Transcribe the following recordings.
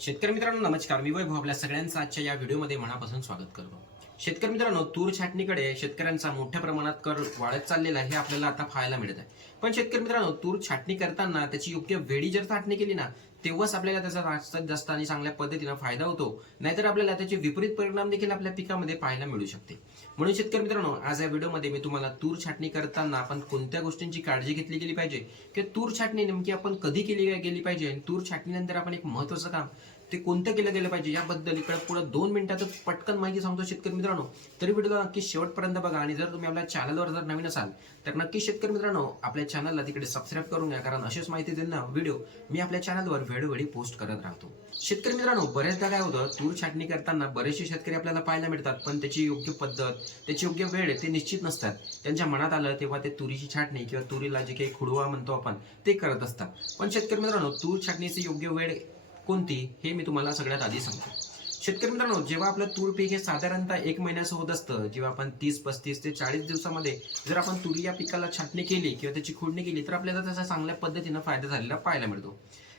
शेतकरी मित्रांनो नमस्कार. मी वैभव आपल्या सगळ्यांचं आजच्या या व्हिडिओमध्ये मनापासून स्वागत करतो. शेतकरी मित्रांनो तूर छाटणीकडे शेतकऱ्यांचा मोठ्या प्रमाणात कर वाढत चाललेला आहे हे आपल्याला आता पाहायला मिळत आहे. पण शेतकरी मित्रांनो तूर छाटणी करताना त्याची योग्य वेळी जर छाटणी केली ना तेव्हाच आपल्याला त्याचा जास्तीत जास्त आणि चांगल्या पद्धतीनं फायदा होतो. नाहीतर आपल्याला त्याचे विपरीत परिणाम देखील आपल्या पिकामध्ये पाहायला मिळू शकते. म्हणून शेतकरी मित्रांनो आज या व्हिडिओमध्ये मी तुम्हाला तूर छाटणी करताना आपण कोणत्या गोष्टींची काळजी घेतली गेली पाहिजे? किंवा तूर छाटणी नेमकी आपण कधी केली गेली पाहिजे? आणि तूर छाटणीनंतर आपण एक महत्वाचं काम ते कोणतं केलं गेलं पाहिजे याबद्दल इकडे पुढे दोन मिनिटातच पटकन माहिती सांगतो शेतकरी मित्रांनो. तरी व्हिडिओला नक्की शेवटपर्यंत बघा आणि जर तुम्ही आपल्या चॅनलवर जर नवीन असाल तर नक्की शेतकरी मित्रांनो आपल्या चॅनलला तिकडे सबस्क्राईब करून घ्या कारण अशीच माहिती देणं व्हिडिओ मी आपल्या चॅनलवर वेळोवेळी पोस्ट करत राहतो. शेतकरी मित्रांनो बऱ्याचदा काय होतं तूर छाटणी करताना बरेचसे शेतकरी आपल्याला पाहायला मिळतात पण त्याची योग्य पद्धत त्याची योग्य वेळ ते निश्चित नसतात. त्यांच्या मनात आलं तेव्हा ते तुरीची छाटणी किंवा तुरीला जे काही खुडवा म्हणतो आपण ते करत असतात. पण शेतकरी मित्रांनो तूर छाटणीची योग्य वेळ कोणती हे मी तुम्हाला सगळ्यात आधी सांगतो. शेतकरी मित्रांनो जेव्हा आपलं तूर पीक हे साधारणतः एक महिन्याचं होत असतं जेव्हा आपण तीस पस्तीस ते चाळीस दिवसामध्ये जर आपण तुरी या पिकाला छाटणी केली किंवा त्याची खुडणी केली तर आपल्याला त्याचा चांगल्या पद्धतीनं फायदा झालेला पाहायला मिळतो.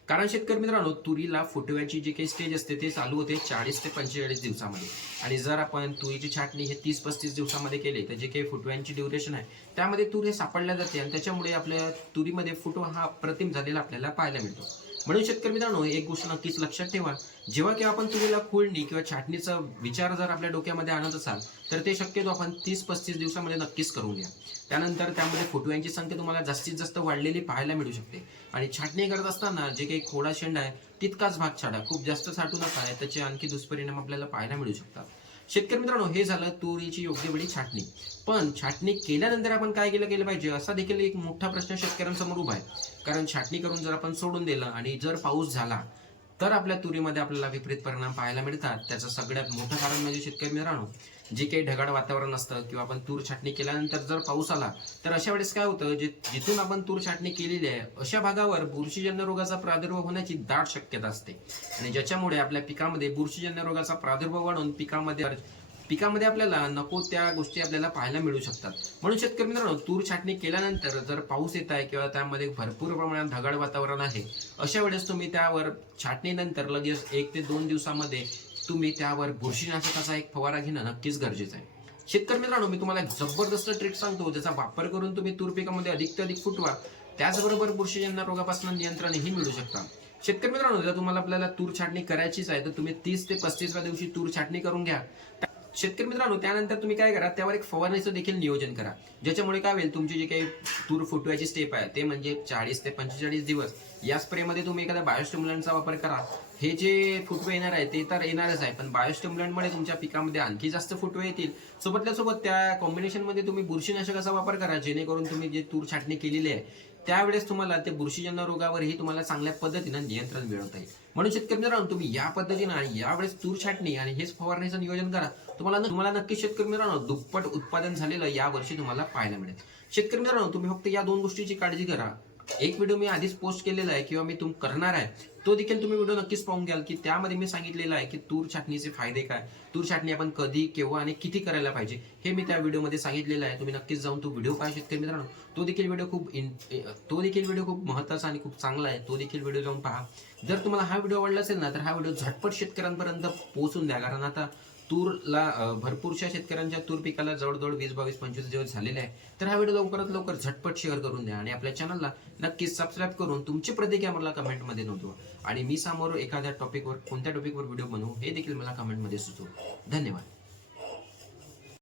कारण शेतकरी मित्रांनो तुरीला फुटव्याची जी काही स्टेज असते ते चालू होते चाळीस ते पंचेचाळीस दिवसामध्ये. आणि जर आपण तुरीची छाटणी हे तीस पस्तीस दिवसामध्ये केले तर जे काही फुटव्यांची ड्युरेशन आहे त्यामध्ये तूर हे सापडल्या जाते आणि त्याच्यामुळे आपल्या तुरीमध्ये फुटवा हा अप्रतिम झालेला आपल्याला पाहायला मिळतो. म्हणून शेतकरी मित्रांनो एक गोष्ट नक्कीच लक्षात ठेवा. जेव्हा केव्हा आपण तुम्हाला खोडणी किंवा छाटणीचा विचार जर आपल्या डोक्यामध्ये आणत असाल तर ते शक्यतो आपण तीस पस्तीस दिवसामध्ये नक्कीच करून घ्या. त्यानंतर त्यामध्ये फुटव्यांची संख्या तुम्हाला जास्तीत जास्त वाढलेली पाहायला मिळू शकते. आणि छाटणी करत असताना जे काही खोडा शेंडा आहे तितकाच भाग छाडा. खूप जास्त साठू नका त्याचे आणखी दुष्परिणाम आपल्याला पाहायला मिळू शकतात. शेतकरी मित्रांनो हे झालं तुरीची योग्य वेळी छाटणी. पण छाटणी केल्यानंतर आपण काय केलं गेलं पाहिजे? असा देखील एक मोठा प्रश्न शेतकऱ्यांसमोर उभा आहे. कारण छाटणी करून जर आपण सोडून दिलं आणि जर पाऊस झाला तर आपल्या तुरीमध्ये आपल्याला विपरीत परिणाम पाहायला मिळतात. त्याचं सगळ्यात मोठं कारण म्हणजे शेतकरी मित्रांनो जे काही ढगाळ वातावरण असतं किंवा आपण तूर छाटणी केल्यानंतर जर पाऊस आला तर अशा वेळेस काय होतं जे जिथून आपण तूर छाटणी केलेली आहे अशा भागावर बुरशीजन्य रोगाचा प्रादुर्भाव होण्याची दाट शक्यता असते. आणि ज्याच्यामुळे आपल्या पिकामध्ये बुरशीजन्य रोगाचा प्रादुर्भाव वाढून पिकामध्ये पिकामध्ये आपल्याला नको त्या गोष्टी आपल्याला पाहायला मिळू शकतात. म्हणून शेतकरी मित्रांनो तूर छाटणी केल्यानंतर जर पाऊस येत आहे किंवा त्यामध्ये भरपूर प्रमाणात ढगाळ वातावरण आहे अशा वेळेस तुम्ही त्यावर छाटणीनंतर लगेच एक ते दोन दिवसामध्ये तुम्ही त्यावर बुरशीनाशकाचा एक फवारा घेणं नक्कीच गरजेचं आहे. शेतकरी मित्रांनो मी तुम्हाला एक जबरदस्त ट्रिक सांगतो ज्याचा वापर करून तुम्ही तूर पिकामध्ये अधिक ते अधिक फुटवा त्याचबरोबर बुरशीजन्य रोगापासून नियंत्रणही मिळू शकता. शेतकरी मित्रांनो जर तुम्हाला आपल्याला तूर छाटणी करायचीच आहे तर तुम्ही तीस ते पस्तीसव्या दिवशी तूर छाटणी करून घ्या. शेतकरी मित्रांनो त्यानंतर तुम्ही काय करा त्यावर एक फवारणीचं देखील नियोजन करा. ज्याच्यामुळे काय होईल तुमची जी काही तूर फुटवायची स्टेप आहे ते म्हणजे चाळीस ते पंचेचाळीस दिवस या स्प्रेमध्ये तुम्ही एखाद्या बायोस्टिम्युलंटचा वापर करा. हे जे फुटवे येणार आहे ते तर येणारच आहे पण बायोस्टिम्युलंटमुळे तुमच्या पिकामध्ये आणखी जास्त फुटवे येतील. सोबतल्या सोबत त्या कॉम्बिनेशनमध्ये तुम्ही बुरशीनाशकाचा वापर करा जेणेकरून तुम्ही जे तूर छाटणी केलेली आहे त्यावेळेस तुम्हाला ते बुरशीजन्य रोगावरही तुम्हाला चांगल्या पद्धतीनं नियंत्रण मिळवता येईल. म्हणून शेतकरी मित्रांनो तुम्ही या पद्धतीनं आणि यावेळेस तूर छाटणी आणि हेच फवारणीचं नियोजन करा. तुम्हाला तुम्हाला नक्की शेतकरी मित्रांनो दुप्पट उत्पादन झालेलं या वर्षी तुम्हाला पाहायला मिळेल. शेतकरी मित्रांनो तुम्ही फक्त या दोन गोष्टीची काळजी करा. एक व्हिडिओ मी आधीच पोस्ट केलेला आहे किंवा मी तुम करणार आहे तो देखील तुम्ही व्हिडिओ नक्कीच पाहून घ्याल की त्यामध्ये मी सांगितलेलं आहे की तूर छाटणीचे फायदे काय? तूर छाटणी आपण कधी केव्हा आणि किती करायला पाहिजे हे मी त्या व्हिडिओमध्ये सांगितलेलं आहे. तुम्ही नक्कीच जाऊन तो व्हिडिओ पहा शेतकरी मित्रांनो. तो देखील व्हिडिओ खूप इन तो देखील व्हिडिओ खूप महत्त्वाचा आणि खूप चांगला आहे. तो देखील व्हिडिओ जाऊन पहा. जर तुम्हाला हा व्हिडिओ आवडला असेल ना तर हा व्हिडिओ झटपट शेतकऱ्यांपर्यंत पोहोचून द्या. कारण आता तूरला भरपूरशा शेतकऱ्यांच्या तूर पिकाला जवळजवळ वीस बावीस पंचवीस दिवस झालेले आहे. तर हा व्हिडिओ लवकरात लवकर झटपट शेअर करून द्या आणि आपल्या चॅनलला नक्कीच सबस्क्राईब करून तुमची प्रतिक्रिया मला कमेंटमध्ये नोंदवा. आणि मी समोर एखाद्या टॉपिकवर कोणत्या टॉपिकवर व्हिडिओ बनवू हे देखील मला कमेंटमध्ये सुचवू. धन्यवाद.